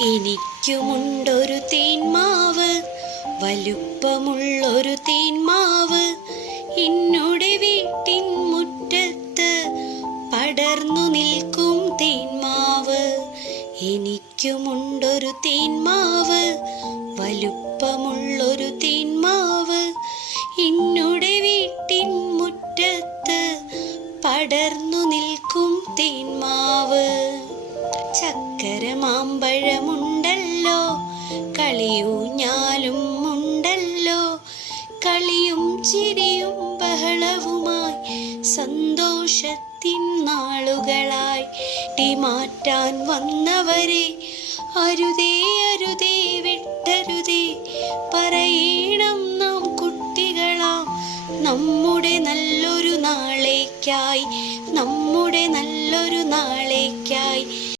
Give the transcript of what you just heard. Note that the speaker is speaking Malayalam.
എനിക്കുമുണ്ടൊരു തേന്മാവ്, വലുപ്പമുള്ളൊരു തേന്മാവ്, എന്നുടെ വീട്ടിൻ മുറ്റത്ത് പടർന്നു നിൽക്കും തേന്മാവ്. എനിക്കുമുണ്ടൊരു തേന്മാവ്, വലുപ്പമുള്ളൊരു തേന്മാവ്, എന്നുടെ വീട്ടിൻ മുറ്റത്ത് പടർന്നു നിൽക്കും തേന്മാവ്. ചക്കര മാമ്പഴമുണ്ടല്ലോ, കളിയൂഞ്ഞാലും ഉണ്ടല്ലോ, കളിയും ചിരിയും ബഹളവുമായി സന്തോഷത്തിൻ നാളുകളായി. മാറ്റാൻ വന്നവരെ അരുതേ അരുതേ വിട്ടരുതേ, പറയണം നാം കുട്ടികളാം നമ്മുടെ നല്ലൊരു നാളേക്കായി, നമ്മുടെ നല്ലൊരു നാളെ